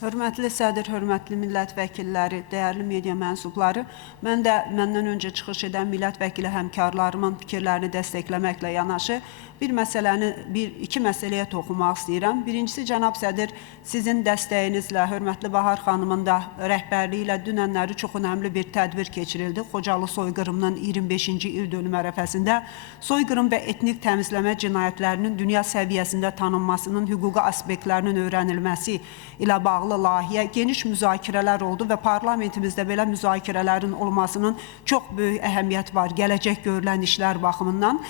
Hörmətli sədr, hörmətli millət vəkilləri, dəyərli media mənsubları, mən də məndən öncə çıxış edən millət vəkili həmkarlarımın fikirlərini dəstəkləməklə yanaşı iki məsələyə toxunmaq istəyirəm. Birincisi, cənab sədr, sizin dəstəyinizlə, hörmətli Bahar xanımın da rəhbərliyi ilə dünənləri çox önəmli bir tədbir keçirildi. Xocalı soyqırımının 25-ci il dönüm ərəfəsində soyqırım və etnik təmizləmə cinayətlərinin dünya səviyyəsində tanınmasının hüquqi aspektlərinin öyrənilməsi ilə bağlı layihəyə geniş müzakirələr oldu və parlamentimizdə belə müzakirələrin olmasının çox böyük əhəmiyyət var gələcək görülən işlər baxımından.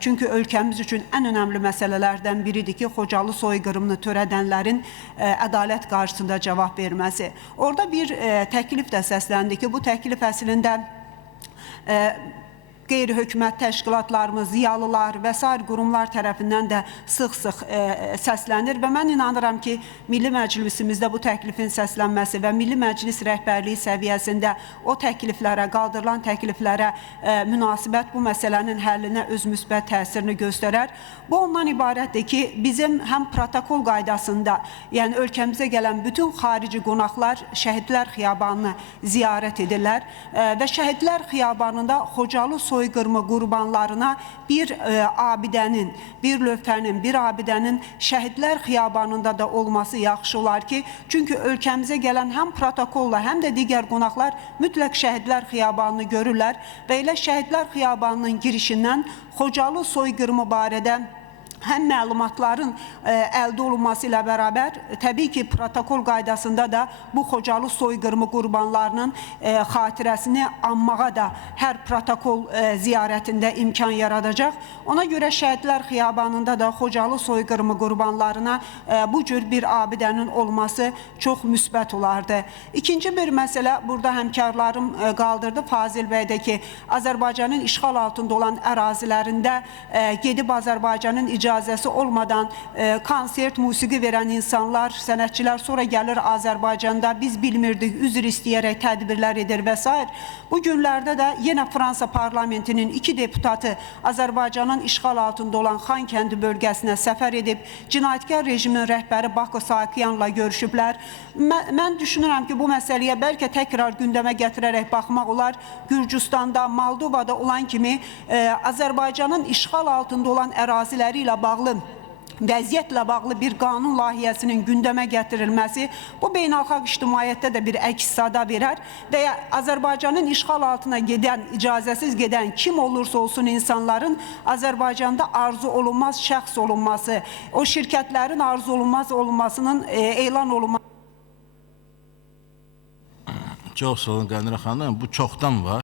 Çünki ölkəmiz üçün ən önəmli məsələlərdən biridir ki, Xocalı soyqırımını törədənlərin ədalət qarşısında cavab verməsi. Orada bir təklif də səsləndi ki, bu təklif əslində qeyri-hökumət təşkilatlarımız, ziyalılar və sair qurumlar tərəfindən də sıx-sıx səslənir və mən inanıram ki, Milli Məclisimizdə bu təklifin səslənməsi və Milli Məclis rəhbərliyi səviyyəsində o təkliflərə, qaldırılan təkliflərə münasibət bu məsələnin həllinə öz müsbət təsirini göstərər. Bu ondan ibarətdir ki, bizim həm protokol qaydasında, yəni ölkəmizə gələn bütün xarici qonaqlar Şəhidlər Xiyabanını ziyarət edirlər və Şəhidlər Xiyabanında Xocalı soyqırımı qurbanlarına bir abidənin, bir lövhənin, bir abidənin Şəhidlər Xiyabanında da olması yaxşı olar ki, çünki ölkəmizə gələn həm protokolla, həm də digər qonaqlar mütləq Şəhidlər Xiyabanını görürlər və elə Şəhidlər Xiyabanının girişindən Xocalı soyqırımı barədə həm məlumatların əldə olunması ilə bərabər, təbii ki, protokol qaydasında da bu Xocalı soyqırımı qurbanlarının xatirəsini anmağa da hər protokol ziyarətində imkan yaradacaq. Ona görə Şəhidlər Xiyabanında da Xocalı soyqırımı qurbanlarına bu cür bir abidənin olması çox müsbət olardı. İkinci bir məsələ, burada həmkarlarım qaldırdı, Fazil bəydə ki, Azərbaycanın işğal altında olan ərazilərində gedib Azərbaycanın icazəsi olmadan konsert, musiqi verən insanlar, sənətçilər sonra gəlir Azərbaycanda, biz bilmirdik, üzr istəyərək tədbirlər edir və s. Bu günlərdə də yenə Fransa parlamentinin 2 deputatı Azərbaycanın işğal altında olan Xankəndi bölgəsinə səfər edib, cinayətkar rejimin rəhbəri Bako Saakyanla görüşüblər. Mən düşünürəm ki, bu məsələyə bəlkə təkrar gündəmə gətirərək baxmaq olar. Gürcüstanda, Moldovada olan kimi Azərbaycanın işğal altında olan əraziləri ilə bağlı vəziyyətlə bağlı bir qanun layihəsinin gündəmə gətirilməsi bu beynəlxalq ictimaiyyətdə də bir əks-sada verər və ya Azərbaycanın işğal altına gedən, icazəsiz gedən kim olursa olsun insanların Azərbaycanda arzu olunmaz şəxs olunması, o şirkətlərin arzu olunmaz olunmasının elan olunması. Çox sağ olun Qənirə xanım, bu çoxdan var.